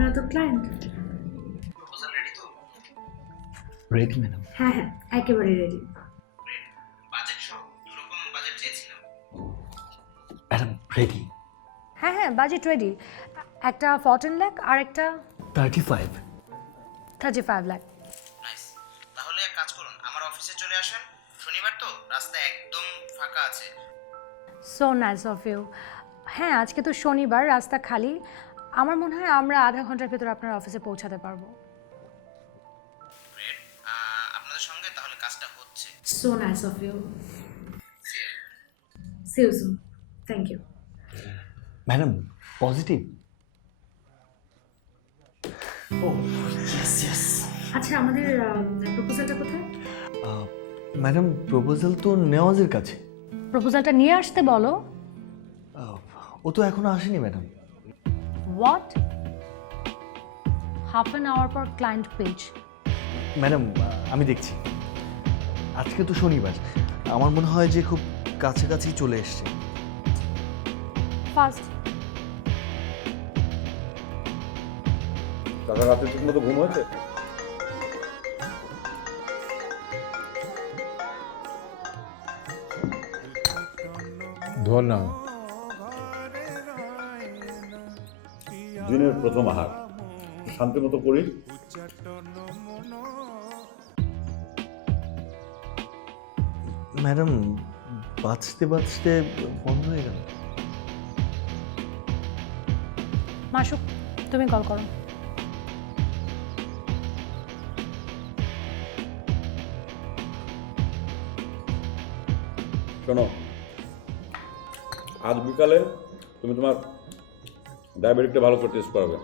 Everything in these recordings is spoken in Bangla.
আপনারা তো ক্লায়েন্ট। প্রপোজাল রেডি তো? Ready madam. হ্যাঁ হ্যাঁ, একেবারে রেডি। বাজেট সহ দুরকম বাজেট চেয়েছিলাম। Madam ready. হ্যাঁ হ্যাঁ, বাজেট রেডি। একটা 14 লাখ আর একটা 35। 35 লাখ। নাইস। তাহলে এক কাজ করুন, আমার অফিসে চলে আসেন। শনিবার তো, রাস্তা একদম ফাঁকা আছে। So nice of you. হ্যাঁ, আজকে তো শনিবার, রাস্তা খালি। আমার মনে হয় আমরা আধা ঘন্টার ভেতর আপনার অফিসে পৌঁছাতে পারবো। গ্রেট। আপনাদের সঙ্গে তাহলে কাজটা হচ্ছে। So nice of you. See you soon. Thank you. Madam positive. Oh yes yes. আচ্ছা, আমাদের প্রপোজালটা কোথায়? ম্যাডাম প্রপোজাল তো নেওয়াজের কাছে। প্রপোজালটা নিয়ে আসতে বলো। ও তো এখনো আসেনি madam. What? Half an hour পর ক্লায়েন্ট পেজ। ম্যাডাম আমি দেখছি। আজকে তো শনিবার, আমার মনে হয় যে খুব কাছাকাছি চলে এসছে। ফার্স্ট। দাদা রাতে ঠিক মতো ঘুম হয়েছে? ধর না। দিনের প্রথম আহার শান্তি মতো করি। ম্যাডাম বাঁচতে বাঁচতে বন্ধ হয়ে গেল। মাসুক, তুমি কল করো। শোনো, আজ বিকালে তুমি তোমার ডায়াবেটিকটা ভালো করে টেস্ট করাবে।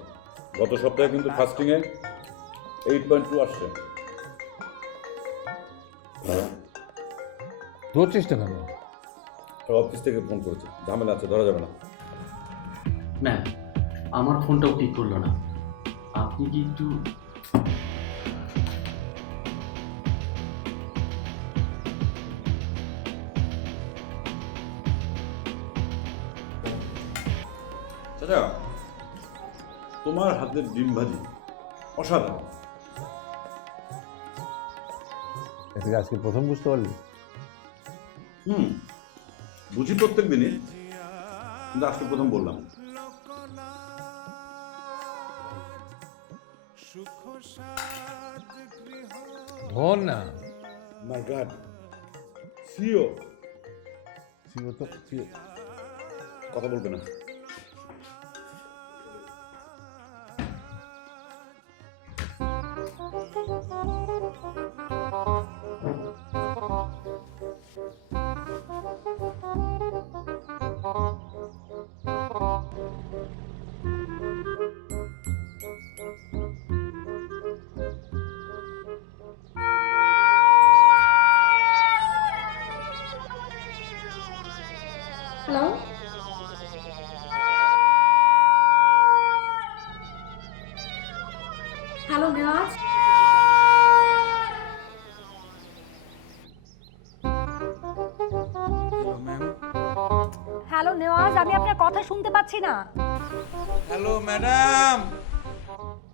গত সপ্তাহে কিন্তু ফাস্টিংয়ে 8.2 আসছে। তোর চেষ্টা কেন? অফিস থেকে ফোন করেছে, ঝামেলা আছে, ধরা যাবে না। ম্যাম, আমার ফোনটাও ঠিক করলো না। আপনি কি একটু চাচা, তোমার হাতের ডিম ভাজি অসাধারণ। এটা আজকে প্রথম বুঝতে পারলি? বুঝি প্রত্যেক দিনই, কিন্তু আজকে প্রথম বললাম। ধর না। মাই গড, সিও সিও তো সিও। কথা বলবে না। Hello, hello Nawaz. Hello Nawaz, আমি আপনার কথা শুনতে পাচ্ছি না। Hello madam.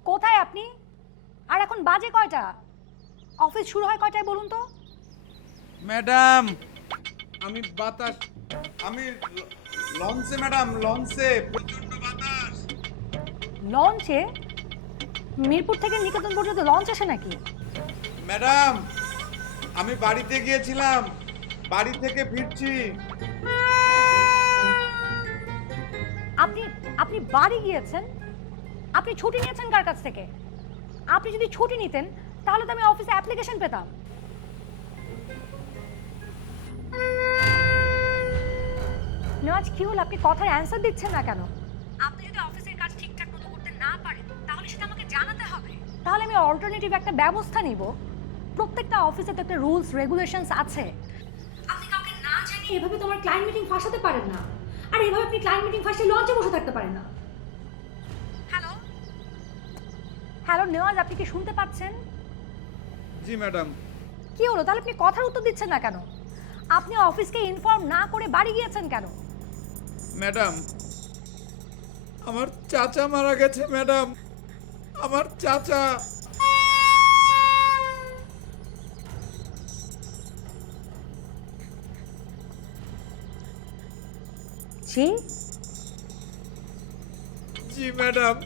কোথায় আপনি? আর এখন বাজে কয়টা? অফিস শুরু হয় কয়টায় বলুন তো? ম্যাডাম আমি লঞ্চে ম্যাডাম, লঞ্চে প্রচন্ড বাতাস। লঞ্চে? মিরপুর থেকে নিকেতন পর্যন্ত লঞ্চ আসে নাকি? ম্যাডাম আমি বাড়িতে গিয়েছিলাম, বাড়ি থেকে ফিরছি। আপনি আপনি বাড়ি গিয়েছেন? আপনি ছুটি নিয়েছেন কার কাছ থেকে? আপনি যদি ছুটি নিতেন তাহলে তো আমি অফিসে অ্যাপ্লিকেশন পেতাম। নেওয়াজ, কি হল? আপনি কথার অ্যান্সার দিচ্ছেন না কেন? আপনি যদি অফিসের কাজ ঠিকঠাক মতো করতে না পারেন তাহলে সেটা আমাকে জানাতে হবে। তাহলে আমি অল্টারনেটিভ একটা ব্যবস্থা নিব। প্রত্যেকটা অফিসে তো একটা রুলস রেগুলেশনস আছে। আপনি কাউকে না জানিয়ে এভাবে তোমার ক্লায়েন্ট মিটিং ফাঁসাতে পারেন না। আর এভাবে আপনি ক্লায়েন্ট মিটিং ফাঁসিয়ে লঞ্চে বসে থাকতে পারেন না। হ্যালো হ্যালো নেওয়াজ, আপনি কি শুনতে পাচ্ছেন? জি ম্যাডাম। কি হলো? তাহলে আপনি কথার উত্তর দিচ্ছেন না কেন? আপনি অফিসকে ইনফর্ম না করে বাড়ি গিয়েছেন কেন? ম্যাডাম আমার চাচা মারা গেছে ম্যাডাম। আমার চাচা। জি জি ম্যাডাম।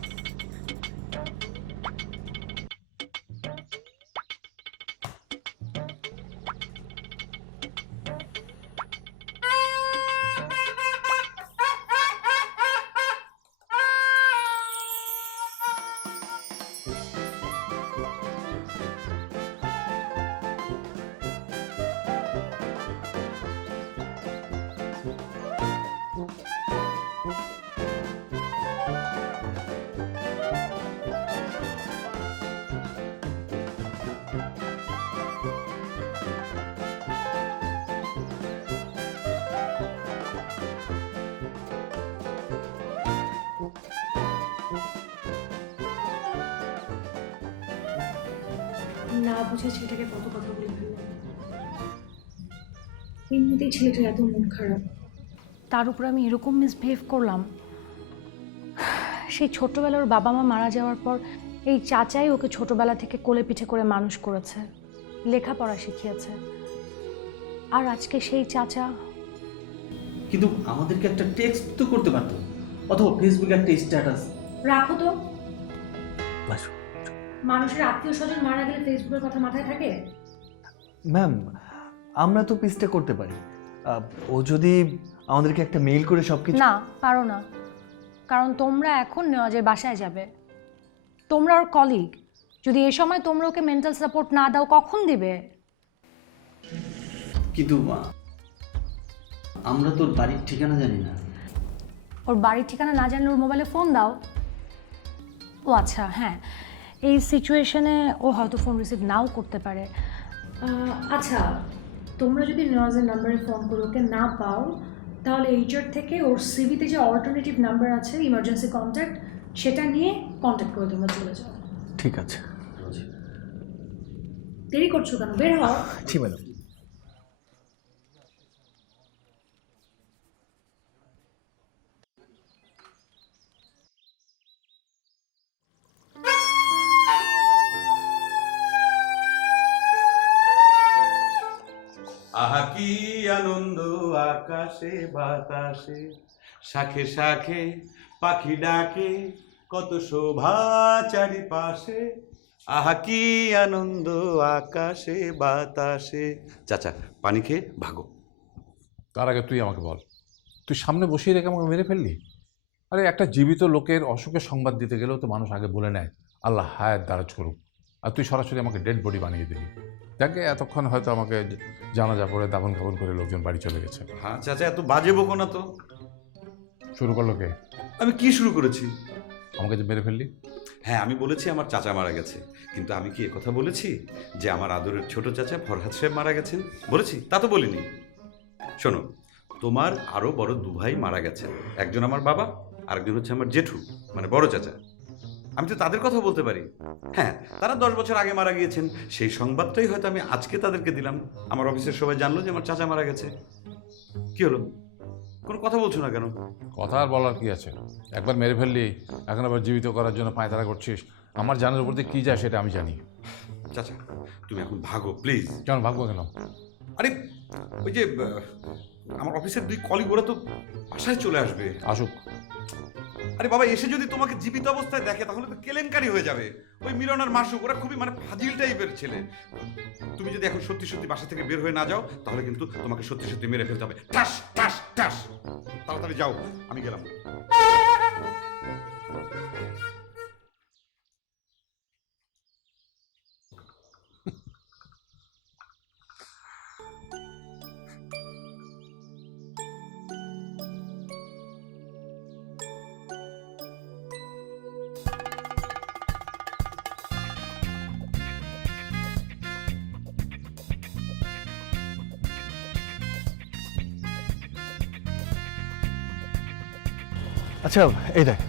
না বুঝে ছেলেটাকে কত কথা বলে ফেললাম। এমনিতেই ছেলেটার এত মন খারাপ। তার উপর আমি এরকম মিসবিহেভ করলাম। সেই ছোটবেলার ওর বাবা মা মারা যাওয়ার পর এই চাচাই ওকে ছোটবেলা থেকে কোলে পিঠে করে মানুষ করেছে, লেখাপড়া শিখিয়েছে। আর আজকে সেই চাচা। কিন্তু আমাদেরকে একটা টেক্সট তো করতে পারতো, অথবা ফেসবুকে একটা স্ট্যাটাস। রাখো তো, বাসু। মানুষের আত্মীয় স্বজন মারা গেলে ফেসবুকের কথা মাথায় থাকে? ম্যাম, আমরা তো পিসটা করতে পারি। ও যদি আমাদেরকে একটা মেইল করে সব কিছু। না, পারো না, কারণ তোমরা এখন নেওয়াজের বাসায় যাবে। তোমরা ওর কলিগ, যদি এ সময় তোমরা ওকে মেন্টাল সাপোর্ট না দাও কখন দিবে? কিন্তু আমরা তোর বাড়ির ঠিকানা জানি না। ওর বাড়ির ঠিকানা না জানলে ওর মোবাইলে ফোন দাও। ও আচ্ছা, হ্যাঁ, এই সিচুয়েশনে ও হয়তো ফোন রিসিভ নাও করতে পারে। আচ্ছা, তোমরা যদি নেওয়াজের নাম্বারে ফোন করে ওকে না পাও, তাহলে এইচআর থেকে ওর সিভিতে যে অল্টারনেটিভ নাম্বার আছে ইমার্জেন্সি কন্ট্যাক্ট, সেটা নিয়ে কন্ট্যাক্ট করে তোমরা চলে যাও। ঠিক আছে। দেরি করছো কেন? বের হও। ঠিক ম্যাডাম। আহা কি আনন্দ আকাশে বাতাসে, শাখে শাখে পাখি ডাকে, কত শোভা চারিপাশে। আহা কি আনন্দ আকাশে বাতাসে। চাচা, পানি খেয়ে ভাগো। তার আগে তুই আমাকে বল, তুই সামনে বসিয়ে রেখে আমাকে মেরে ফেললি? আরে একটা জীবিত লোকের অসুখের সংবাদ দিতে গেলেও তো মানুষ আগে বলে নেয় আল্লাহ হায়াত দারাজ করুক, আর তুই সরাসরি আমাকে ডেড বডি বানিয়ে দিলি। যাকে এতক্ষণ হয়তো আমাকে জানাজা পড়ে দাফন খাবন করে লোকজন বাড়ি চলে গেছে। হ্যাঁ চাচা, এত বাজে বকো না তো। শুরু করলো কে? আমি কি শুরু করেছি? আমাকে যে মেরে ফেললি। হ্যাঁ, আমি বলেছি আমার চাচা মারা গেছে, কিন্তু আমি কি কথা বলেছি যে আমার আদরের ছোট চাচা ফরহাদ সাহেব মারা গেছেন? বলেছি? তা তো বলিনি। শোনো, তোমার আরও বড় দু ভাই মারা গেছেন। একজন আমার বাবা, আরেকজন হচ্ছে আমার জেঠু, মানে বড় চাচা। আমি তো তাদের কথা বলতে পারি। হ্যাঁ, তারা 10 বছর আগে মারা গিয়েছেন, সেই সংবাদটাই হয়তো আমি আজকে তাদেরকে দিলাম। আমার অফিসের সবাই জানলো যে আমার চাচা মারা গেছে। কি হলো? কোনো কথা বলছো না কেন? কথা আর বলার কি আছে? একবার মেরে ফেললি, এখন আবার জীবিত করার জন্য পায়তারা করছিস। আমার জানার উপর দিয়ে কী যায় সেটা আমি জানি। চাচা, তুমি এখন ভাগো প্লিজ। কেন ভাগবো কেন? আরে ওই যে আমার অফিসের 2 কলিগ, ওরা তো বাসায় চলে আসবে। আসুক। আরে বাবা, এসে যদি তোমাকে জীবিত অবস্থায় দেখে তাহলে তো কেলেঙ্কারি হয়ে যাবে। ওই মিলন আর মাসুক ওরা খুবই মানে ফাজিল টাইপের ছেলে। তুমি যদি এখন সত্যি সত্যি বাসা থেকে বের হয়ে না যাও, তাহলে কিন্তু তোমাকে সত্যি সত্যি মেরে ফেলতে হবে। ঠাস ঠাস ঠাস। তাড়াতাড়ি যাও, আমি গেলাম। আচ্ছা, এই দেখ,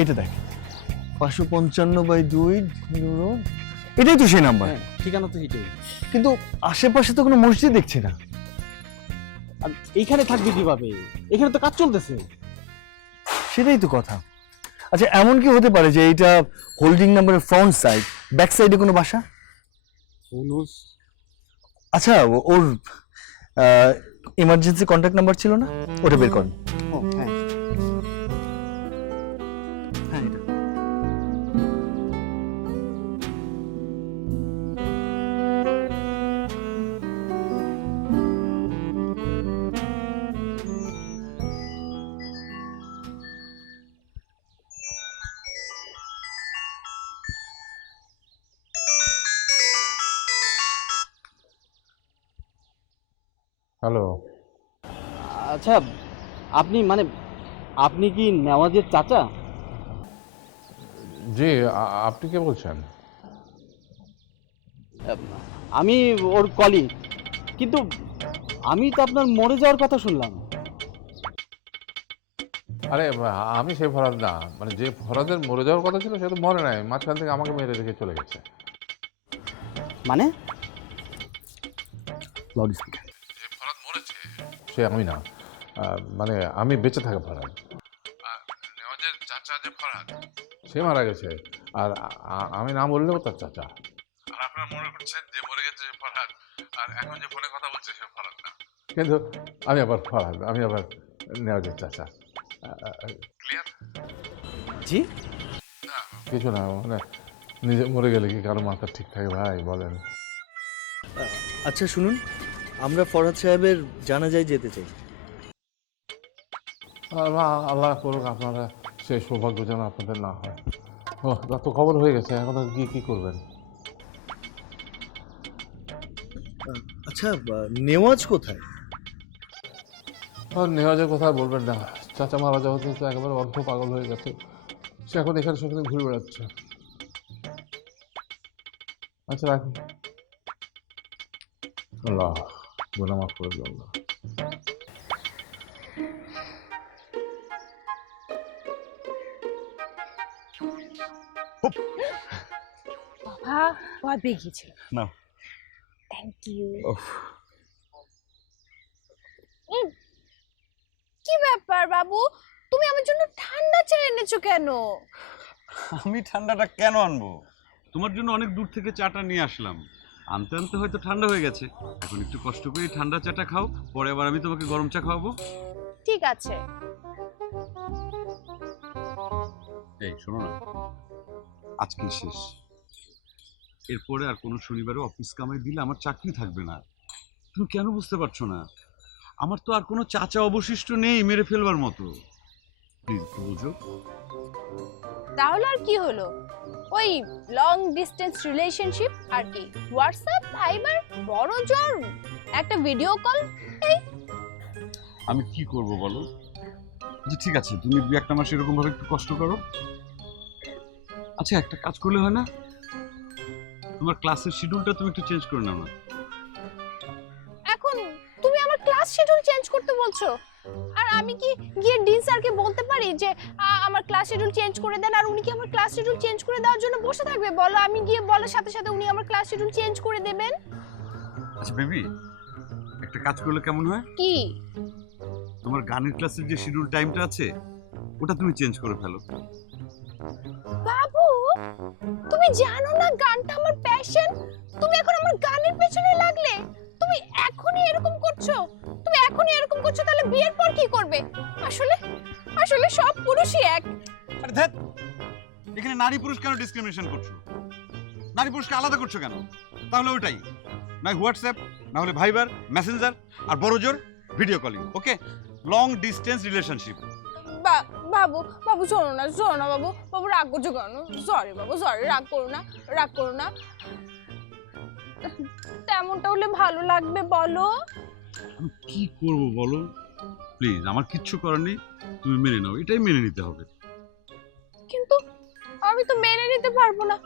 এইটা দেখ, 555/2 ইউরো। এটাই তো সেই নাম্বার। ঠিকানা তো এটাই, কিন্তু আশেপাশে তো কোনো মসজিদ দেখছি না। আর এইখানে থাকবে কিভাবে? এখানে তো কাজ চলতেছে। সেটাই তো কথা। আচ্ছা, এমন কি হতে পারে যে এইটা হোল্ডিং নাম্বারের ফ্রন্ট সাইড, ব্যাক সাইডে কোনো বাসা? আচ্ছা, ওর ইমার্জেন্সি কন্ট্যাক্ট নাম্বার ছিল না, ওটা বের করেন। ও হ্যাঁ হ্যাঁ এটা। হ্যালো, আচ্ছা আপনি মানে আপনি কি নেওয়াজের চাচা? জি, আপনি কে বলছেন? আমি ওর কলিগ, কিন্তু আমি তো আপনার মরে যাওয়ার কথা শুনলাম। আরে আমি সেই ফরাদ না, মানে যে ফরাদের মরে যাওয়ার কথা ছিল সে তো মরে নাই, মাঝখান থেকে আমাকে মেরে রেখে চলে গেছে। মানে লাউড স্পিকার। যে ফরাদ মরেছে সে আমি না, মানে আমি বেঁচে থাকা ফরাদ। নেওয়াজের চাচা যে ফরাদ সে মারা গেছে, আর আমি না বললেও তার চাচা। আর আপনারা মনে করছেন যে মরে গেছে সে ফরাদ, আর এখন যে ফোনে কথা বলছে সে ফরাদ না, কিন্তু আমি আবার ফরাদ, আমি আবার নেওয়াজের চাচা। ক্লিয়ার? জি না কিছু না, মানে নিজে মরে গেলে কি কারো মাথা ঠিক থাকে ভাই বলেন? আচ্ছা শুনুন, আমরা ফরহাদ সাহেবের জানাজায় যেতে চাই। আল্লাহ করুক আপনারা সেই সৌভাগ্য যেন আপনাদের না হয়। ও তা তো খবর হয়ে গেছে, এখন আর কি করবেন? আচ্ছা, নেওয়াজ কোথায়? নেওয়াজের কথা বলবেন না, চাচা মারা যাওয়া তো একেবারে অর্ধ পাগল হয়ে গেছে, সে এখন এখানে সেখানে ঘুরে বেড়াচ্ছে। আচ্ছা রাখুন, আল্লাহ গুনাহ মাফ করে দিও আল্লাহ। বাবা ভয় পেয়ে গিয়েছিল। না। Thank you. কি ব্যাপার বাবু, তুমি আমার জন্য ঠান্ডা চা এনেছো কেন? আমি ঠান্ডাটা কেন আনবো? তোমার জন্য অনেক দূর থেকে চাটা নিয়ে আসলাম, আনতে আনতে হয়তো ঠান্ডা হয়ে গেছে। এখন একটু কষ্ট করে ঠান্ডা চাটা খাও, পরে আবার আমি তোমাকে গরম চা খাওয়াবো। ঠিক আছে। এই শোনো না, আজকে শেষ, এরপরে আর কোনো শনিবারে অফিস কামাই দিলে আমার চাকরি থাকবে না। তুমি কেন বুঝতে পারছো না? আমার তো আর কোনো চাচা অবশিষ্ট নেই মেরে ফেলবার মতো। প্লিজ বুঝো। তাহলে আর কি হলো, ওই লং ডিস্টেন্স রিলেশনশিপ আর কি, হোয়াটসঅ্যাপ, ভাইবার, বড় জোর একটা ভিডিও কল, এই। আমি কি করব বলো? যে ঠিক আছে, তুমি দু একটা মাস এরকম ভাবে একটু কষ্ট করো। আচ্ছা একটা কাজ করলে হয় না, তোমার ক্লাসের শিডিউলটা তুমি একটু চেঞ্জ করে নাও না। এখন তুমি আমার ক্লাস শিডিউল চেঞ্জ করতে বলছো? আর আমি কি গিয়ে ডিন স্যারকে বলতে পারি যে আমার ক্লাস শিডিউল চেঞ্জ করে দেন, আর উনি কি আমার ক্লাস শিডিউল চেঞ্জ করে দেওয়ার জন্য বসে থাকবে? বলো, আমি গিয়ে বলার সাথে সাথে উনি আমার ক্লাস শিডিউল চেঞ্জ করে দেবেন। আচ্ছা বেবি, একটা কাজ করলে কেমন হয়? কি? তোমার গানের ক্লাসের যে শিডিউল টাইমটা আছে ওটা তুমি চেঞ্জ করে ফেলো। বাবু, তুমি জানো না গানটা আমার প্যাশন? তুমি এখন আমার গানের পেছনে লাগলে? তুমি এখনই এরকম করছো? তুমি এখনই এরকম করছো, তাহলে বিয়ের পর কি করবে? আসলে আসলে সব পুরুষই এক। আরে ধ্যাৎ, এখানে নারী পুরুষ কেন ডিসক্রিমিনেশন করছো? নারী পুরুষকে আলাদা করছো কেন? তাহলে ওইটাই, না হোয়াটসঅ্যাপ, না হলে ভাইবার, মেসেঞ্জার, আর বড় জোর ভিডিও কলিং। ওকে, লং ডিস্টেন্স রিলেশনশিপ। বাবু বাবু শোনো না বাবু, বাবু রাগ করছো কেন? সরি বাবু, সরি, রাগ করো না। তেমনটা হলে ভালো লাগবে বলো? আমি কি করব বলো? প্লিজ, আমার কিচ্ছু করার নেই, তুমি মেনে নাও, এটাই মেনে নিতে হবে। কিন্তু আমি তো মেনে নিতে পারবো না।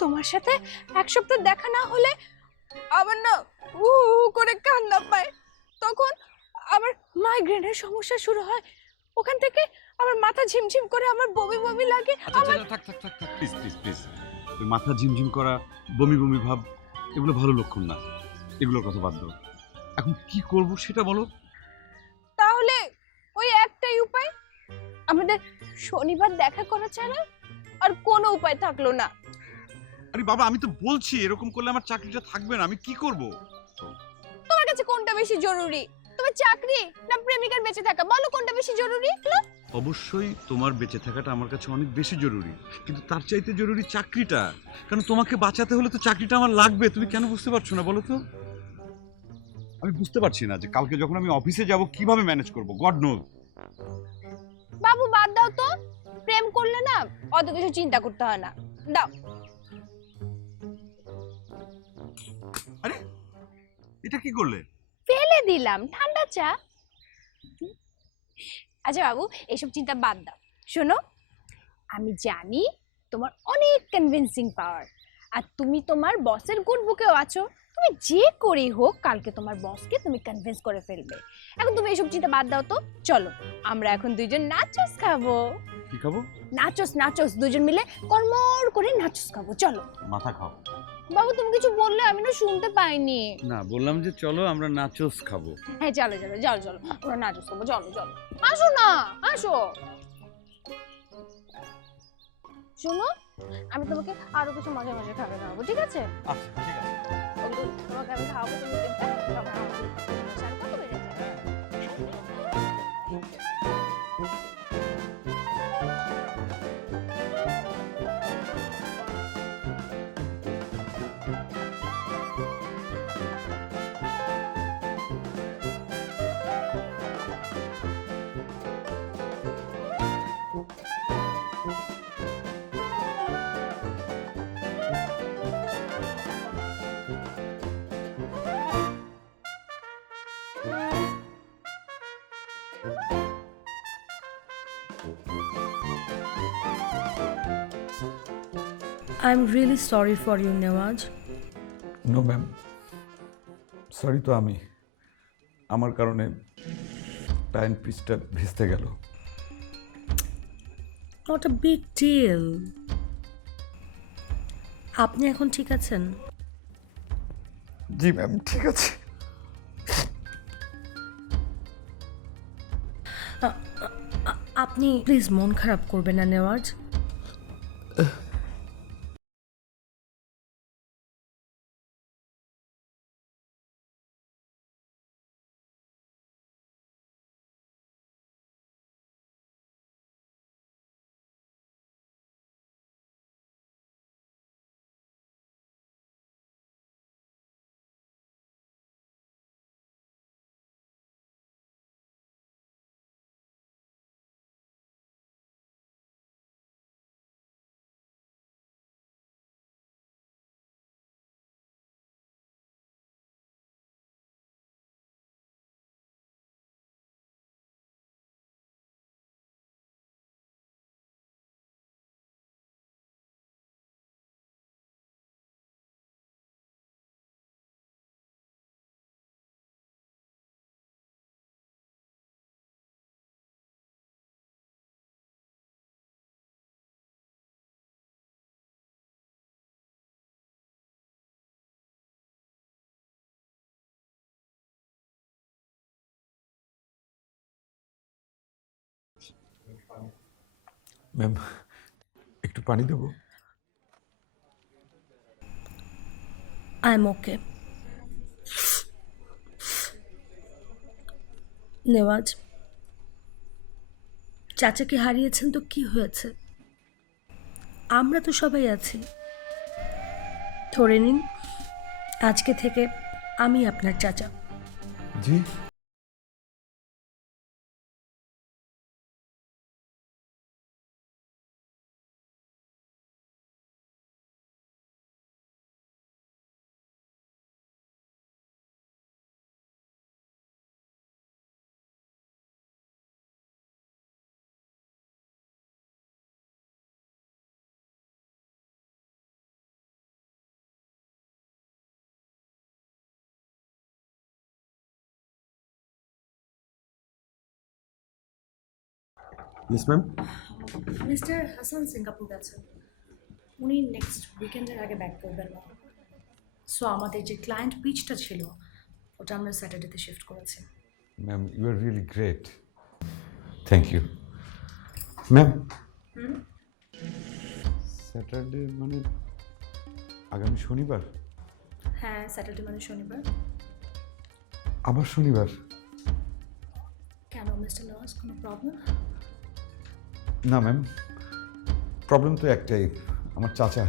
তোমার সাথে এক সপ্তাহ দেখা না হলে আমার না হু হু করে কান্না পায়, তখন আমার মাইগ্রেনের সমস্যা শুরু হয়, ওখান থেকে আমার মাথা ঝিমঝিম করে, আমার বমি বমি লাগে। আচ্ছা থাক প্লিজ প্লিজ, ওই মাথা ঝিমঝিম করা, বমি বমি ভাব, এগুলো ভালো লক্ষণ না, এগুলোর কথা বাদ দাও। এখন কি করব সেটা বলো। তাহলে ওই একটাই উপায়, আমাদের শনিবার দেখা করা ছাড়া আর কোনো উপায় থাকলো না। আরে বাবা, আমি তো বলছি এরকম করলে আমার চাকরিটা থাকবে না, আমি কি করব? তোমার কাছে কোনটা বেশি জরুরি, তোমার চাকরি না প্রেমিকার বেঁচে থাকা? বলো কোনটা বেশি জরুরি? অবশ্যই তোমার বেঁচে থাকাটা আমার কাছে অনেক বেশি জরুরি, কিন্তু তার চাইতে জরুরি চাকরিটা। কারণ তোমাকে বাঁচাতে হলে তো চাকরিটা আমার লাগবে। তুমি কেন বুঝতে পারছো না বলো তো? আমি বুঝতে পারছি না যে কালকে যখন আমি অফিসে যাব কিভাবে ম্যানেজ করব। God nose. বাবু বাদ দাও তো, প্রেম করলে না অত কিছু চিন্তা করতে হয় না। দাও। আরে এটা কি করলে? ফেলে দিলাম, ঠান্ডা চা। আচ্ছা বাবু, এসব চিন্তা বাদ দাও। শোনো, আমি জানি তোমার অনেক কনভিন্সিং পাওয়ার, আর তুমি তোমার বসের গুড বুকেও আছো। তুমি যে করেই হোক কালকে তোমার বসকে তুমি কনভিন্স করে ফেলবে। এখন তুমি এসব চিন্তা বাদ দাও তো, চলো আমরা এখন দুইজন নাচোস খাবো। কি খাবো? নাচোস নাচোস, দুজন মিলে কর্মর করে নাচোস খাবো, চলো। মাথা খাও। বাবু তুমি কিছু বললে আমি না শুনতে পাইনি। না, বললাম যে চলো আমরা নাচোস খাবো। হ্যাঁ চলো চলো চলো চলো, আমরা নাচোস খাবো, চলো চলো। আসো না, আসো। শোনো, আমি তোমাকে আরো কিছু মজা মজা খাবে খাওয়াবো, ঠিক আছে? আচ্ছা ঠিক আছে। তোমাকে আমি খাওয়াবো, তুমি দেখবে খাবার কত বেড়েছে। I'm really sorry for you, Nawaz. No ma'am, sorry তো আমি। আমার কারণে টাইম পিসটা ভেস্তে গেল। Not a big deal. আপনি এখন ঠিক আছেন? জি ম্যাম, ঠিক আছে। আপনি প্লিজ মন খারাপ করবেন না নেওয়াজ। ম্যাম, একটু পানি দেবো? I'm okay. নেওয়াজ, চাচাকে হারিয়েছেন তো কি হয়েছে? আমরা তো সবাই আছি। ধরে নিন আজকে থেকে আমি আপনার চাচা। জি। Yes ma'am. Mister Hasan Singapore গেছেন, উনি নেক্সট উইকেন্ডের আগে ব্যাক করবেন না। সো আমাদের যে ক্লায়েন্ট পিচটা ছিল ওটা আমরা স্যাটারডেতে শিফট করেছি। Ma'am, you are really great. Thank you. Ma'am, Saturday মানে আগামী শনিবার? হ্যাঁ, স্যাটারডে মানে শনিবার। আবার শনিবার? কেন মিস্টার নওয়াজ, কোনো প্রবলেম? না ম্যাম, প্রবলেম তো একটাই, আমার চাচা।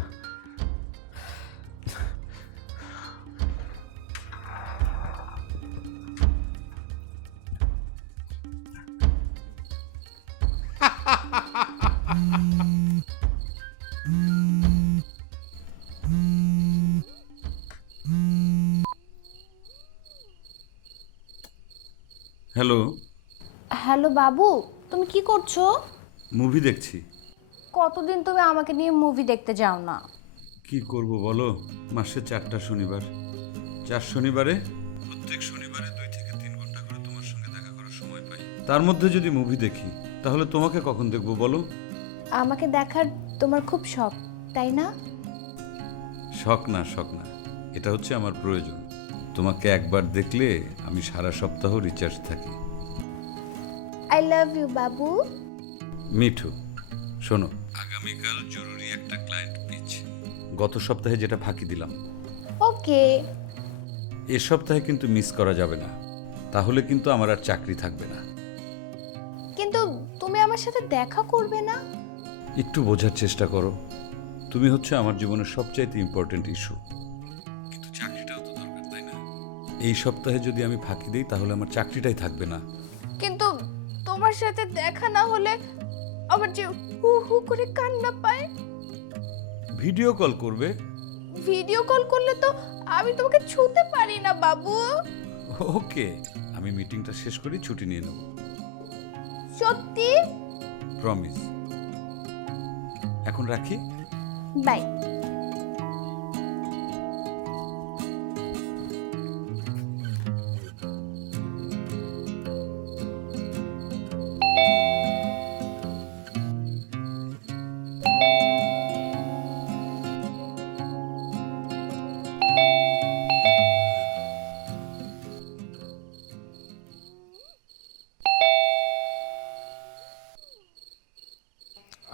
হ্যালো, হ্যালো বাবু, তুমি কি করছো? মুভি দেখছি। কতদিন তুমি আমাকে নিয়ে মুভি দেখতে যাও না? কি করব বলো, মাসে 4টা শনিবার, 4 শনিবারে প্রত্যেক শনিবারে 2 থেকে 3 ঘন্টা করে তোমার সঙ্গে দেখা করার সময় পাই। তার মধ্যে যদি মুভি দেখি তাহলে তোমাকে কখন দেখবো বলো? আমাকে দেখার তোমার খুব শখ, তাই না? শখ না, শখ না, এটা হচ্ছে আমার প্রয়োজন। তোমাকে একবার দেখলে আমি সারা সপ্তাহ রিচার্জ থাকি। আই লাভ ইউ বাবু। মিঠু, শোনো, আগামীকাল জরুরি একটা ক্লায়েন্ট পিচ। গত সপ্তাহে যেটা ফাঁকি দিলাম, ওকে। এ সপ্তাহে কিন্তু মিস করা যাবে না, তাহলে কিন্তু আমার আর চাকরি থাকবে না। কিন্তু তুমি আমার সাথে দেখা করবে না? একটু বোঝার চেষ্টা করো, তুমি হচ্ছে আমার জীবনের সবচাইতে ইম্পর্টেন্ট ইস্যু। কিন্তু চাকরিটাও তো দরকার, তাই না? এই সপ্তাহে যদি আমি ফাঁকি দিই তাহলে আমার চাকরিটাই থাকবে না। কিন্তু তোমার সাথে দেখা না হলে আমার যে হু হু করে কান্না পায়। ভিডিও কল করবে? ভিডিও কল করলে তো আমি তোমাকে ছুতে পারি না বাবু। ওকে, আমি মিটিংটা শেষ করি, ছুটি নিয়ে নেব। সত্যি? প্রমিস। এখন রাখি, বাই।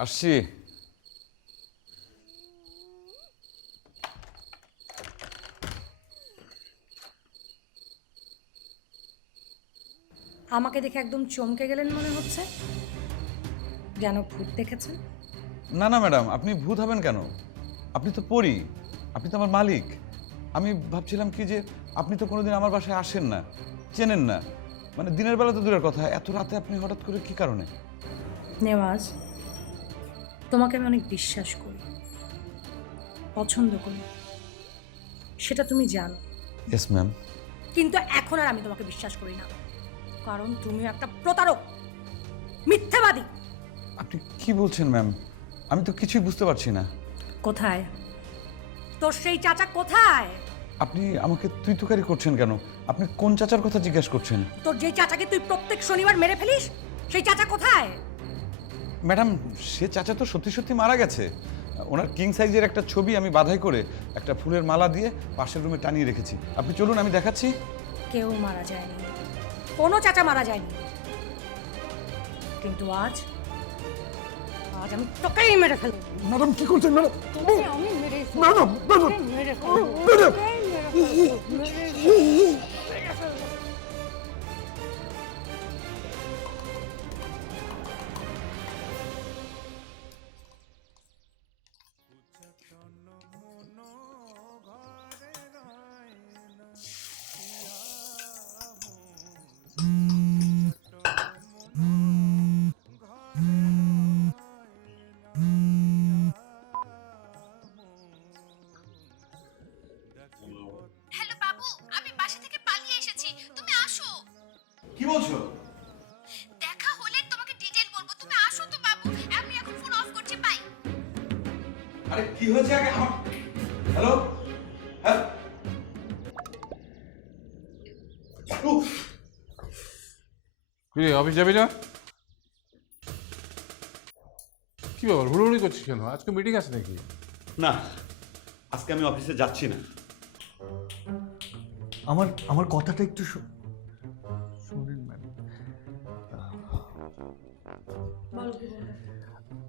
আসছি। আমাকে দেখে একদম চমকে গেলেন মনে হচ্ছে, যেন ভূত দেখেছেন। না না ম্যাডাম, আপনি ভূত হবেন কেন? আপনি তো পড়ি, আপনি তো আমার মালিক। আমি ভাবছিলাম কি যে আপনি তো কোনোদিন আমার বাসায় আসেন না, চেনেন না, মানে দিনের বেলা তো দূরের কথা, এত রাতে আপনি হঠাৎ করে কি কারণে? নেওয়াজ, তোমাকে আমি অনেক বিশ্বাস করি, পছন্দ করি, সেটা তুমি জানো। Yes ma'am. কিন্তু এখন আর আমি তোমাকে বিশ্বাস করি না, কারণ তুমি একটা প্রতারক, মিথ্যাবাদী। আপনি কি বলছেন ম্যাম? আমি তো কিছুই বুঝতে পারছি না। কোথায় তোর সেই চাচা, কোথায়? আপনি আমাকে তুই তুকারি করছেন কেন? আপনি কোন চাচার কথা জিজ্ঞেস করছেন? তোর যেই চাচাকে তুই প্রত্যেক শনিবার মেরে ফেলিস, সেই চাচা কোথায়? ম্যাডাম, সে চাচা তো সত্যি সত্যি মারা গেছে। ওনার কিং সাইজের একটা ছবি আমি বাঁধাই করে একটা ফুলের মালা দিয়ে পাশের রুমে টানিয়ে রেখেছি। আপনি চলুন, আমি দেখাচ্ছি। কেউ মারা যায়নি, কোনো চাচা মারা যায়নি, কিন্তু আজ আজ আমি তোকেই মেরে ফেলবো। ম্যাডাম কি করছেন ম্যাডাম? আমি মেরে ম্যাডাম, ম্যাডাম, মেরে ফেলবো। ম্যাডাম। হ্যালো বাবু, আমি বাসা থেকে পালিয়ে এসেছি, তুমি আসো। কি বলছো? দেখা হলে তোমাকে ডিটেইল বলবো, তুমি আসো তো বাবু। আমি এখন ফোন অফ করছি, বাই। আরে কি হয়েছে আগে আমার? হ্যালো, হ্যাঁ, কি রে, অফিস যাবি না? কি ব্যাপার, হুড়োহুড়ি করছিস কেন? আজকে মিটিং আছে নাকি? না, আজকে আমি অফিসে যাচ্ছি না। আমার কথাটা একটু শোনেন ম্যাডাম। বলো কি বলবে?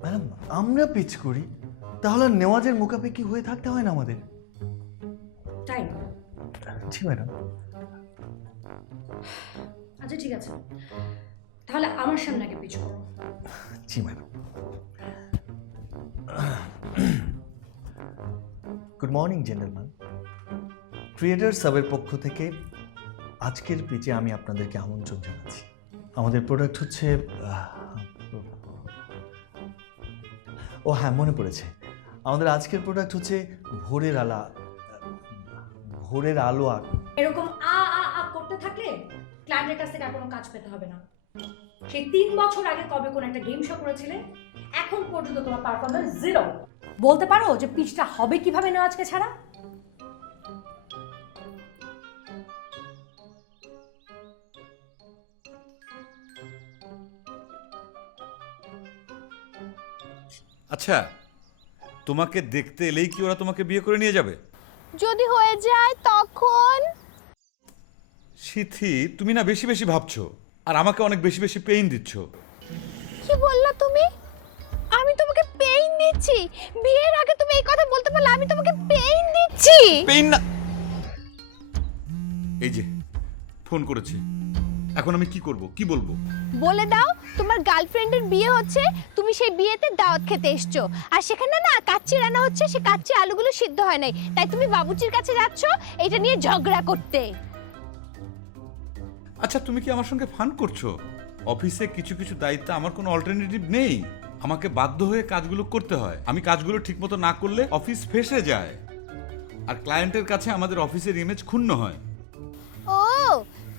ম্যাডাম আমরা পিচ করি, তাহলে নেওয়াজের মুখাপেক্ষি হয়ে থাকতে হয় না আমাদের? তাই জি ম্যাডাম। আচ্ছা ঠিক আছে, তাহলে আমার সামনে আগে পিচ করো। জি madam. Good morning gentleman. Creator সাবের পক্ষ থেকে আজকের পিচে আমি আপনাদেরকে আমন্ত্রণ জানাচ্ছি। আমাদের প্রোডাক্ট হচ্ছে ও হ্যাঁ, মনে পড়েছে, আমাদের আজকের প্রোডাক্ট হচ্ছে ভোরের আলো। আর এরকম আ আ আ করতে থাকলে ক্লায়েন্টের কাছ থেকে আর কোনো কাজ পেতে হবে না। সেই 3 বছর আগে কবে কোন একটা গেম শো করেছিলে, এখন পর্যন্ত তোমার পারফরম্যান্স 0। বলতে পারো যে পিচটা হবে কিভাবে নেওয়াজকে ছাড়া? আচ্ছা, তোমাকে দেখতে এলেই কি ওরা তোমাকে বিয়ে করে নিয়ে যাবে? যদি হয়ে যায় তখন? সিথি, তুমি না বেশি বেশি ভাবছো আর আমাকে অনেক বেশি বেশি পেইন দিচ্ছ। কি বললা তুমি? আমি তোমাকে পেইন দিচ্ছি? বিয়ের আগে তুমি এই কথা বলতে পারলে আমি তোমাকে পেইন দিচ্ছি? পেইন না। এই যে ফোন করেছে, এখন আমি কি করব, কি বলবো? বলে দাও তোমার গার্লফ্রেন্ডের বিয়ে হচ্ছে, তুমি সেই বিয়েতে দাওয়াত খেতে এসছো, আর সেখানে না কাচ্চি রান্না হচ্ছে, সে কাচ্চি আলুগুলো সিদ্ধ হয় নাই, তাই তুমি বাবুর্চির কাছে যাচ্ছ এটা নিয়ে ঝগড়া করতে। আচ্ছা, তুমি কি আমার সঙ্গে ফান করছো? অফিসে কিছু কিছু দায়িত্ব আমার কোনো অল্টারনেটিভ নেই, আমাকে বাধ্য হয়ে কাজগুলো করতে হয়। আমি কাজগুলো ঠিকমতো না করলে অফিস ফেঁসে যায়, আর ক্লায়েন্টের কাছে আমাদের অফিসের ইমেজ ক্ষুণ্ণ হয়। ও,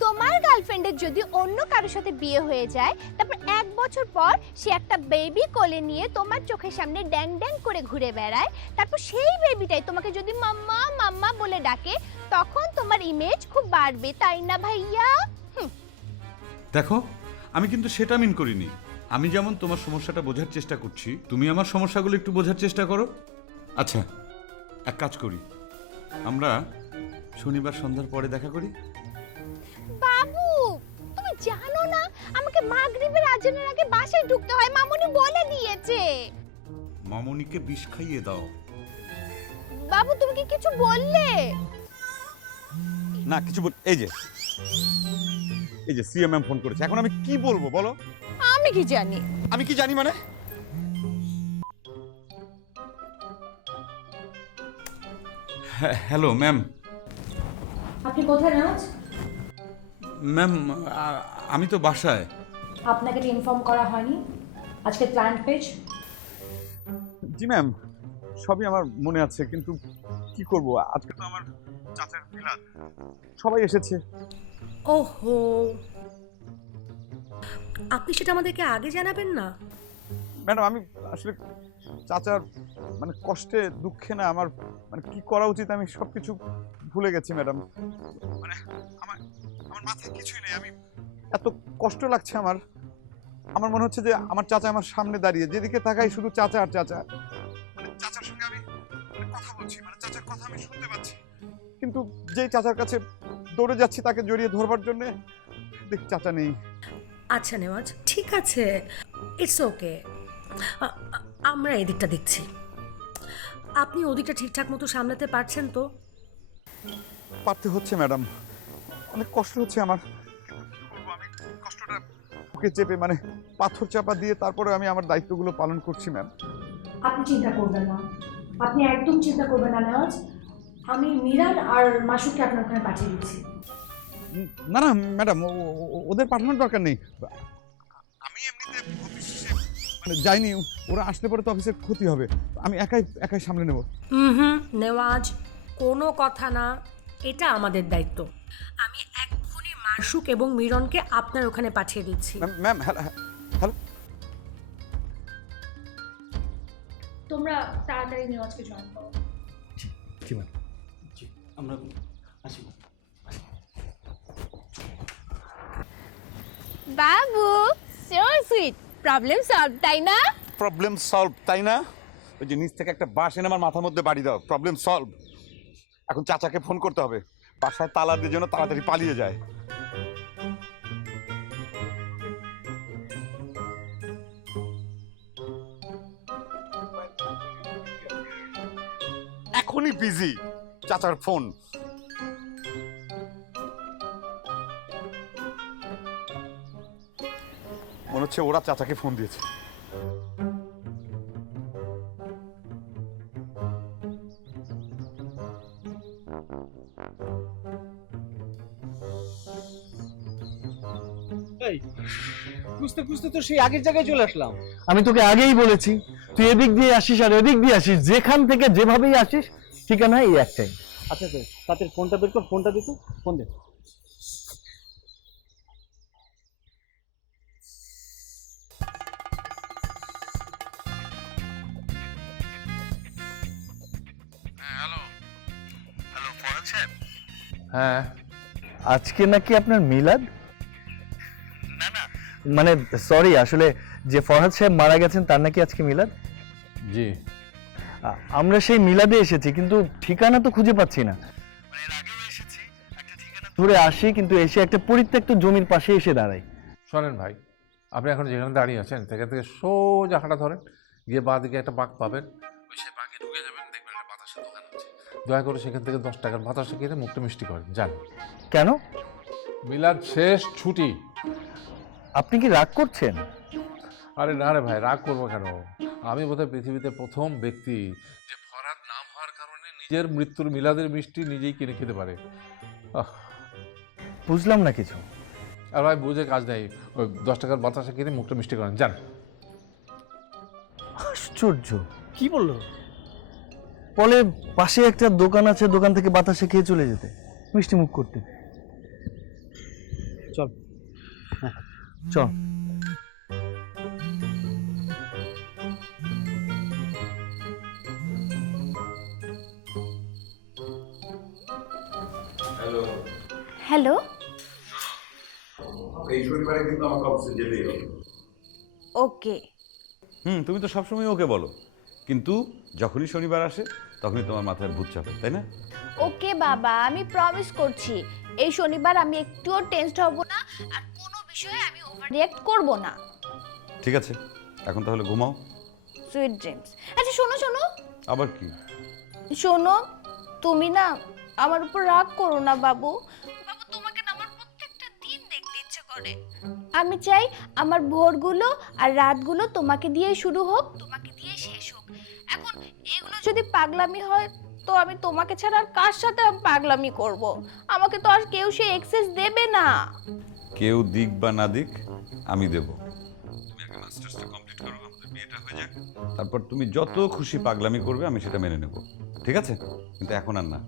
তোমার গার্লফ্রেন্ডের যদি অন্য কারোর সাথে বিয়ে হয়ে যায়, তারপর 1 বছর পর সে একটা বেবি কোলে নিয়ে তোমার চোখের সামনে ড্যাং ড্যাং করে ঘুরে বেড়ায়, তারপর সেই বেবিটাই তোমাকে যদি মাম্মা মাম্মা বলে ডাকে, তখন তোমার ইমেজ খুব বাড়বে, তাই না ভাইয়া? দেখো, আমি কিন্তু সেটা মিন করিনি। আমি যেমন তোমার সমস্যাটা বোঝার চেষ্টা করছি, তুমি আমার সমস্যাগুলো একটু বোঝার চেষ্টা করো। আচ্ছা, এক কাজ করি, আমরা শনিবার সন্ধ্যার পরে দেখা করি। বাবু, তুমি জানো না আমাকে মাগরিবের আজানের আগে বাসায় ঢুকতে হয়, মামুনি বলে দিয়েছে। মামুনিকে বিষ খাইয়ে দাও। বাবু, তুমি কি কিছু বললে? না, কিছু বল। এই যে সিএমএম ফোন করেছে, এখন আমি কি বলবো বলো? আমি কি জানি? আমি কি জানি মানে? Hello ma'am. আপনি কোথায় নেওয়াজ? ম্যাম, আমি তো বাসায়। আপনাকে যে ইনফর্ম করা হয়নি আজকে ক্লায়েন্ট পেজ? জি ম্যাম, সবই আমার মনে আছে, কিন্তু কি করব, আজকে তো আমার চাচার মিলাদ, সবাই এসেছে। ওহো, আপনি সেটা আমাদেরকে আগে জানাবেন না? ম্যাডাম, আমি আসলে চাচার মানে কষ্টে দুঃখে না আমার মানে কি করা উচিত আমি সবকিছু ভুলে গেছি ম্যাডাম। মানে আমার মাথায় কিছুই নেই, আমি এত কষ্ট লাগছে আমার মনে হচ্ছে যে আমার চাচা আমার সামনে দাঁড়িয়ে, যেদিকে তাকাই শুধু চাচা আর চাচা। মানে চাচার সঙ্গে আমি কথা বলছি, মানে চাচার কথা আমি শুনতে পাচ্ছি, কিন্তু যেই চাচার কাছে দৌড়ে যাচ্ছি তাকে জড়িয়ে ধরবার জন্য, দেখি চাচা নেই। আচ্ছা নেওয়াজ, ঠিক আছে, ইটস ওকে, আমরা এদিকটা দেখছি। আপনি ওদিকটা ঠিকঠাক মতো সামলাতে পারছেন তো? পারতে হচ্ছে ম্যাডাম, অনেক কষ্ট হচ্ছে আমার। আমি কষ্টটা বুকে চেপে মানে পাথর চাপা দিয়ে তারপরে আমি আমার দায়িত্বগুলো পালন করছি ম্যাম। আপনি চিন্তা করবেন না, আপনি একদম চিন্তা করবেন না নেওয়াজ। আমি মিরান আর মাসুদকে আপনার ওখানে পাঠিয়ে দিচ্ছি। না না ম্যাডাম, ওদের পাঠানোর দরকার নেই। আমি এমনিতে অফিসে মানে যাইনি, ওরা আসলে পরে তো অফিসের ক্ষতি হবে, আমি একাই সামলে নেব। নেওয়াজ, কোনো কথা না, এটা আমাদের দায়িত্ব। আমি এক্ষুনি মাসুক এবং মিরনকে আপনার ওখানে পাঠিয়ে দিচ্ছি। Ma'am, hello. তোমরা তাড়াতাড়ি নেওয়াজকে জয়েন করো। জি ম্যাম। জি, আমরা আসি। বাবু, সো সুইট, প্রবলেম সলভ, তাই না? প্রবলেম সলভ, তাই না? ওই যে নিচ থেকে একটা বাঁশ এনে আমার মাথার মধ্যে বাড়ি দাও, প্রবলেম সলভ। এখন চাচাকে ফোন করতে হবে, বাসায় তালা দিয়ে যেন তাড়াতাড়ি পালিয়ে যায়। এখনই বিজি। চাচার ফোন। মনে হচ্ছে ওরা চাচাকে ফোন দিয়েছে। খুঁজতে খুঁজতে তো সেই আগের জায়গায় চলে আসলাম। আমি তোকে আগেই বলেছি তুই এদিক দিয়ে আসিস আর এদিক দিয়ে আসিস, যেখান থেকে যেভাবেই আসিস ঠিকানা এই একটাই। আচ্ছা স্যার, তাতে ফোনটা বের কর, ফোনটা দিত, ফোন দে। হ্যাঁ, আজকে নাকি আপনার মিলাদ? মানে সরি, আসলে যে ফরহাদ সাহেব মারা গেছেন তার নাকি আজকে মিলাদ। জি। আমরা সেই মিলাদে এসেছি, কিন্তু ঠিকানা তো খুঁজে পাচ্ছি না। ধরে আসি, কিন্তু এসে একটা পরিত্যক্ত জমির পাশে এসে দাঁড়াই। শোনেন ভাই, আপনি এখন যেখানে দাঁড়িয়ে আছেন সেখান থেকে সোজা হাঁটা ধরেন, গিয়ে বাঁ দিকে একটা বাঁক পাবেন, ওই সে বাঁকে ঢুকে যাবেন, দেখবেন একটা বাতাসের দোকান আছে। দয়া করে সেখান থেকে 10 টাকার বাতাসা কিনে মুখটা মিষ্টি করেন, যান। কেন? মিলাদ শেষ, ছুটি। আপনি কি রাগ করছেন? আরে না রে ভাই, রাগ করবো কেন? আমি বোধহয় পৃথিবীতে প্রথম ব্যক্তি যে ফরহাদ নাম হওয়ার কারণে নিজের মৃত্যুর মিলাদের মিষ্টি নিজেই কিনে খেতে পারে। বুঝলাম না কিছু। আর ভাই বুঝে কাজ নেই, ওই 10 টাকার বাতাসা কিনে মুখটা মিষ্টি করেন, যান। আশ্চর্য, কি বললো? বলে পাশে একটা দোকান আছে, দোকান থেকে বাতাসে খেয়ে চলে যেতে, মিষ্টি মুখ করতে। চল চল। হ্যালো। এই শনিবারে কিন্তু আমাকে অফিসে যেতেই হবে। ওকে। তুমি তো সবসময় ওকে বলো, কিন্তু যখনই শনিবার আসে তখনই তোমার মাথায় ভূত চাপে, তাই না? ওকে বাবা, আমি প্রমিস করছি এই শনিবার আমি একটুও টেনসড হব না, আর কোনো বিষয়ে আমি ওভার রিঅ্যাক্ট করব না। ঠিক আছে, এখন তাহলে ঘুমাও। Sweet dreams. আচ্ছা শোনো শোনো আবার কি? শোনো, তুমি না আমার উপর রাগ করো না বাবু। বাবু, তোমাকে না আমার প্রত্যেকটা দিন দেখতে ইচ্ছে করে। আমি চাই আমার ভোরগুলো আর রাতগুলো তোমাকে দিয়ে শুরু হোক, তোমাকে দিয়ে শেষ হোক। এখন এগুলো যদি পাগলামি হয়, তো আমি তোমাকে ছাড়া আর কার সাথে আমি পাগলামি করব? আমাকে তো আর কেউ সেই এক্সেস দেবে না। কেউ দিক বা না দিক, আমি দেব। তুমি আগে মাস্টার্সটা কমপ্লিট করো, আমাদের বিয়েটা হয়ে যাক, তারপর তুমি যত খুশি পাগলামি করবে আমি সেটা মেনে নেব, ঠিক আছে? কিন্তু এখন আর না।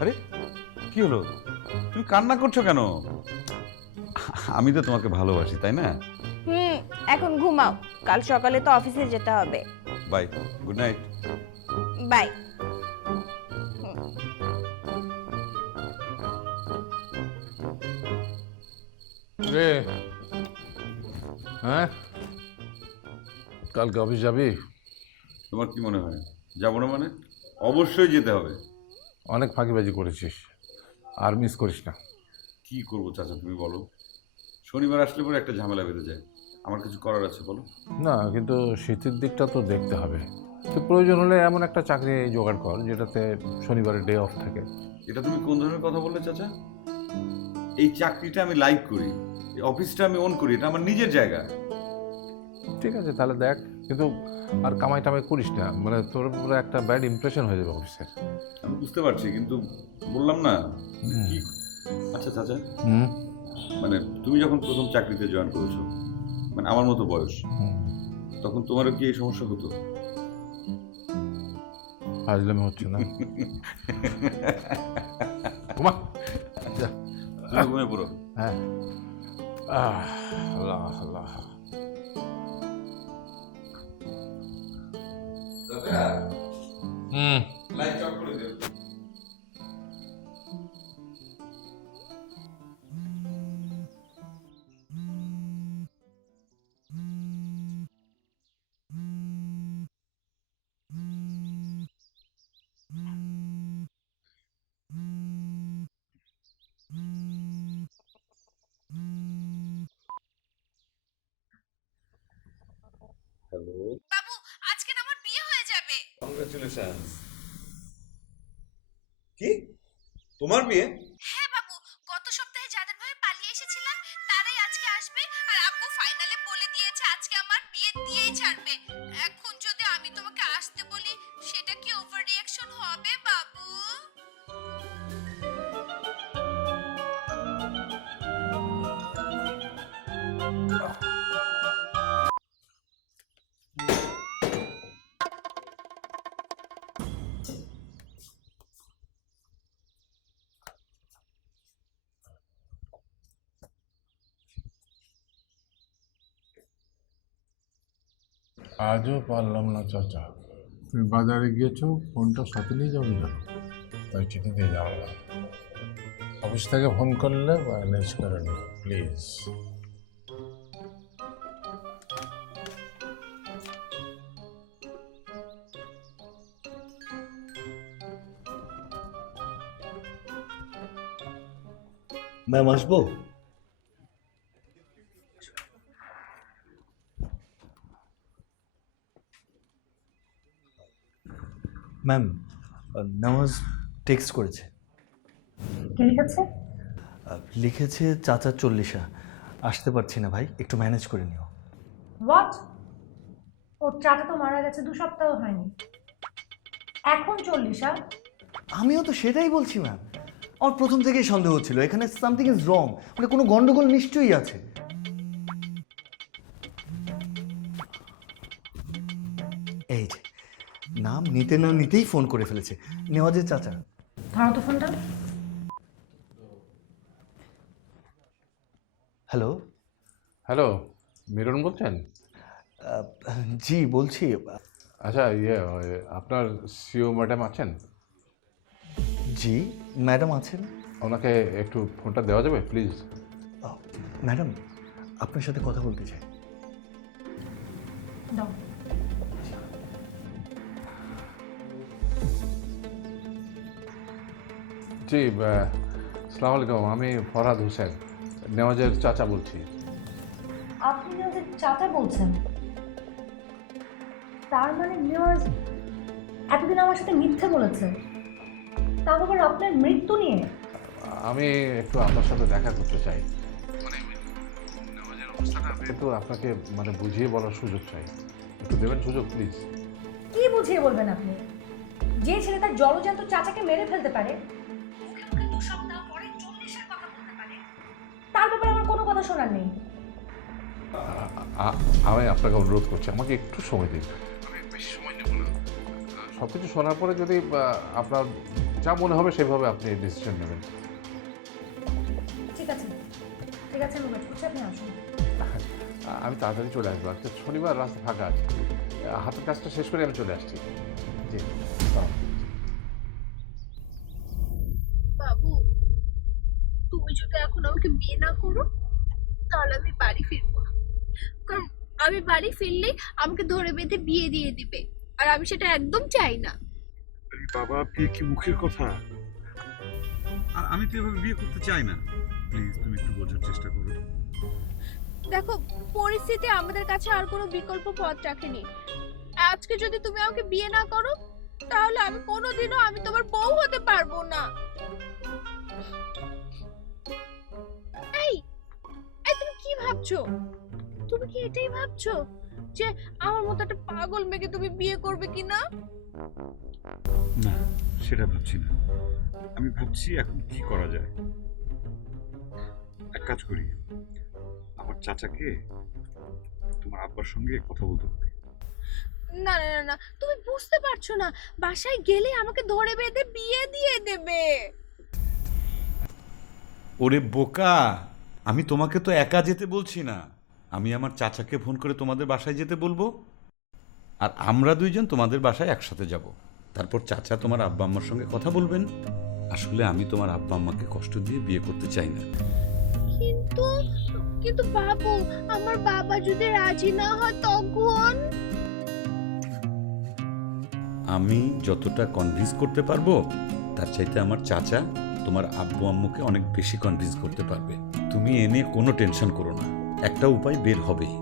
আরে কি হলো, তুমি কান্না করছো কেন? আমি তো তোমাকে ভালোবাসি, তাই না? এখন ঘুমাও, কাল সকালে তো অফিসে যেতে হবে। Bye, good night. বাই। রে, হ্যাঁ, কালকে অফিস যাবি? তোমার কি মনে হয় যাবো না? মানে অবশ্যই যেতে হবে। অনেক ফাঁকিবাজি করেছিস, আর মিস করিস না। কি করবো চাচা, তুমি বলো। শনিবার আসলে পরে একটা ঝামেলা বেঁধে যায়। আমার কিছু করার আছে বলো। না, কিন্তু শীতের দিকটা তো দেখতে হবে। তো প্রয়োজন হলে এমন একটা চাকরি জোগাড় কর যেটাতে শনিবারে ডে অফ থাকে। এটা তুমি কোন ধরনের কথা বললে চাচা? এই চাকরিটা আমি লাইক করি, এই অফিসটা আমি ওন করি, এটা আমার নিজের জায়গা। ঠিক আছে, তাহলে দেখ, কিন্তু আর কামাই টামাই করিস না, মানে তোর উপরে একটা ব্যাড ইমপ্রেশন হয়ে যাবে অফিসের। আমি বুঝতে পারছি, কিন্তু বললাম না কি। আচ্ছা চাচা, মানে তুমি যখন প্রথম চাকরিতে জয়েন করেছো, মানে আমার মতো বয়স, তখন তোমারও কি এই সমস্যা হতো? ফাজলামি হচ্ছে না? ঘুমা, যা। তুমি ঘুমিয়ে পড়ো। হ্যাঁ। আল্লাহ আল্লাহ। লাইট অফ করে দিও। কংগ্রাচুলেশনস। কি তোমার বিয়ে? হ্যাঁ বাবু, গত সপ্তাহে যাদের ভয়ে পালিয়ে এসেছিলাম তারাই আজকে আসবে, আর আব্বু ফাইনালে বলে দিয়েছে আজকে আমার বিয়ে দিয়েই ছাড়বে। এখন যদি আমি তোমাকে আসতে বলি সেটা কি ওভার রিঅ্যাকশন হবে বাবু? আজও পারলাম না চাচা। তুমি বাজারে গিয়েছো, ফোনটা সাথে নিয়ে যাও না, তাই চিঠি দিয়ে যাওয়া। অফিস থেকে ফোন করলে ম্যানেজ করে নিও প্লিজ। ম্যাম আসবো? ম্যাম নওয়াজ টেক্সট করেছে। কি লিখেছে? লিখেছে চাচা 40 আসতে পারছি না ভাই, একটু ম্যানেজ করে নিও। হোয়াট? ওর চাচা তো মারা গেছে 2 সপ্তাহ হয়নি, এখন 40? আমিও তো সেটাই বলছি ম্যাম। আমার প্রথম থেকেই সন্দেহ ছিল এখানে সামথিং ইজ রং, মানে কোনো গন্ডগোল নিশ্চয়ই আছে। এই যে নাম নিতে না নিতেই ফোন করে ফেলেছে, নেওয়াজের চাচা। ধরো তো ফোনটা। হ্যালো। হ্যালো, মিরন বলছেন? জি বলছি। আচ্ছা আপনার সিও ম্যাডাম আছেন? জি ম্যাডাম আছেন। ওনাকে একটু ফোনটা দেওয়া যাবে প্লিজ? ম্যাডাম আপনার সাথে কথা বলতে চাই। দাও। জি আসসালামু আলাইকুম, আমি ফরহাদ হোসেন, নেওয়াজের চাচা বলছি। আপনি নেওয়াজের চাচা বলছেন? তার মানে নেওয়াজ এতদিন আমার সাথে মিথ্যে বলেছে, তাও আবার আপনার মৃত্যু নিয়ে। আমি একটু আপনার সাথে দেখা করতে চাই, মানে নেওয়াজের অবস্থাটা আমি একটু আপনাকে মানে বুঝিয়ে বলার সুযোগ চাই, একটু দেবেন সুযোগ প্লিজ? কি বুঝিয়ে বলবেন আপনি? যে ছেলে তার জলজান্ত চাচাকে মেরে ফেলতে পারে, মুখে মুখে 2 সপ্তাহ পরে 40 কথা বলতে পারে, তার ব্যাপারে আমার কোনো কথা শোনার নেই। আমি আপনাকে অনুরোধ করছি, আমাকে একটু সময় দিন, আমি বেশি সময় নেব না। সব কিছু শোনার পরে যদি আপনার যা মনে হবে সেভাবে আপনি ডিসিশন নেবেন। ঠিক আছে, ঠিক আছে, আমি ওয়েট করছি, আপনি আসুন। আমি তাড়াতাড়ি চলে আসবো, আজকে শনিবার রাস্তা ফাঁকা আছে, হাতের কাজটা শেষ করে আমি চলে আসছি। জি বাবু, তুমি যদি এখন আমাকে বিয়ে না করো তাহলে আমি বাড়ি ফিরবো না, কারণ আমি বাড়ি ফিরলেই আমাকে ধরে বেঁধে বিয়ে দিয়ে দিবে, আর আমি সেটা একদম চাই না। বাবা বিয়ে কি মুখের কথা? আর আমি তো এভাবে বিয়ে করতে চাই না। প্লিজ তুমি একটু বোঝার চেষ্টা করো। দেখো, পরিস্থিতি আমাদের কাছে আর কোনো বিকল্প পথ রাখেনি। আজকে যদি তুমি আমাকে বিয়ে না করো তাহলে আমি কোনোদিনও আমি তোমার বউ হতে পারবো না। এই এই তুমি কি ভাবছো? তুমি কি এটাই ভাবছো যে আমার মতো একটা পাগল মেয়েকে তুমি বিয়ে করবে কিনা? না, সেটা ভাবছি না। আমি ভাবছি এখন কি করা যায়। এক কাজ করি, আমার চাচাকে তোমার আব্বার সঙ্গে কথা বলতে হবে। না না না না, তুমি বুঝতে পারছো না, বাসায় গেলে আমাকে ধরে বেঁধে বিয়ে দিয়ে দেবে। ওরে বোকা, আমি তোমাকে তো একা যেতে বলছি না, আমি আমার চাচাকে ফোন করে তোমাদের বাসায় যেতে বলবো, আর আমরা 2 জন তোমাদের বাসায় একসাথে যাব। তারপর চাচা তোমার আব্বা আম্মার সঙ্গে কথা বলবেন। আসলে আমি তোমার আব্বা আম্মাকে কষ্ট দিয়ে বিয়ে করতে চাই না। কিন্তু কিন্তু বাবু, আমার বাবা যদি রাজি না হয় তখন? আমি যতটা কনভিন্স করতে পারবো তার চাইতে আমার চাচা তোমার আব্বু আম্মুকে অনেক বেশি কনভিন্স করতে পারবে। তুমি এ নিয়ে কোনো টেনশন করো না, একটা উপায় বের হবেই।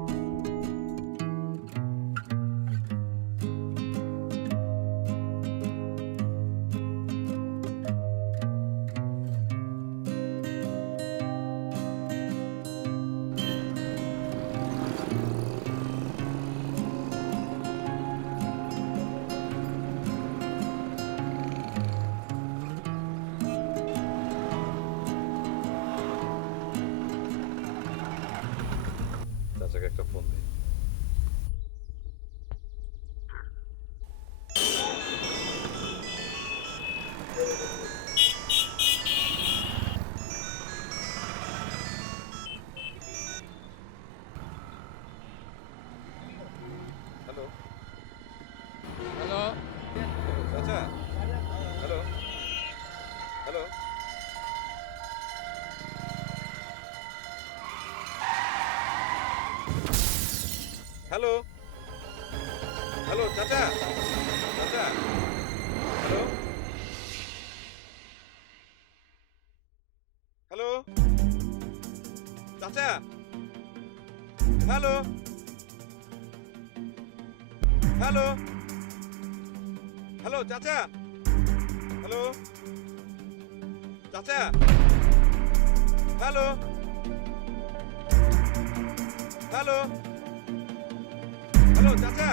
হ্যালো হ্যালো চাচা চাচা হ্যালো হ্যালো চাচা হ্যালো হ্যালো হ্যালো চাচা হ্যালো চাচা হ্যালো হ্যালো হ্যালো চাচা